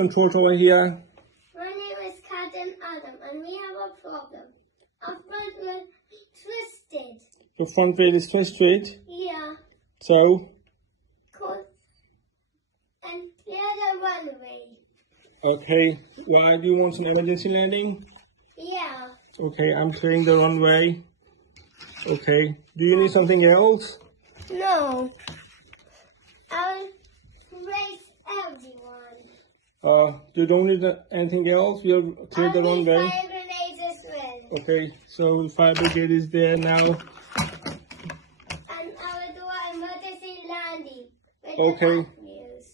controls over here. My name is Captain Adam, and we have a problem. Our front wheel twisted. The front wheel is twisted. Yeah. So, And clear the runway. okay. Why do you want some emergency landing? Yeah. Okay, I'm clearing the runway. Okay. Do you need something else? No. I'll race everyone. You don't need anything else? We have cleared the I'll need runway. fire grenades as well. Okay, so the fire brigade is there now. And I will do an emergency landing with Okay. the back wheels.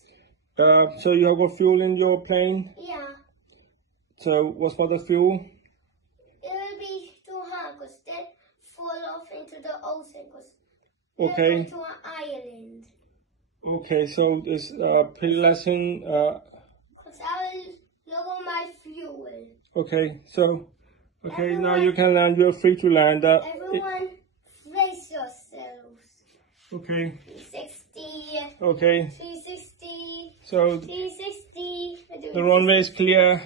So you have got fuel in your plane? Yeah. So what's for the fuel? It will be too hard because then fall off into the ocean because Okay. to an island. Okay, so this lesson. Because I will look on my fuel. Okay, so now you can land. You're free to land. Everyone, brace yourselves. Okay. 360. Okay. 360. So 360. the runway is clear.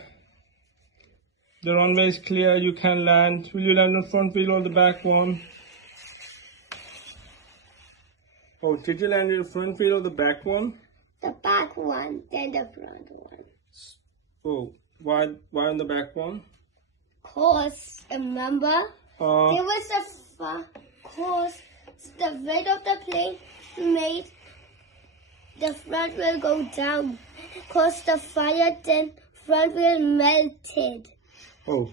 The runway is clear. You can land. Will you land on the front wheel or the back one? Oh, did you land in the front wheel or the back one? The back one, then the front one. Oh, why on the back one? Cause remember, there was cause the weight of the plane made the front wheel go down. Cause the fire, then front wheel melted. Oh.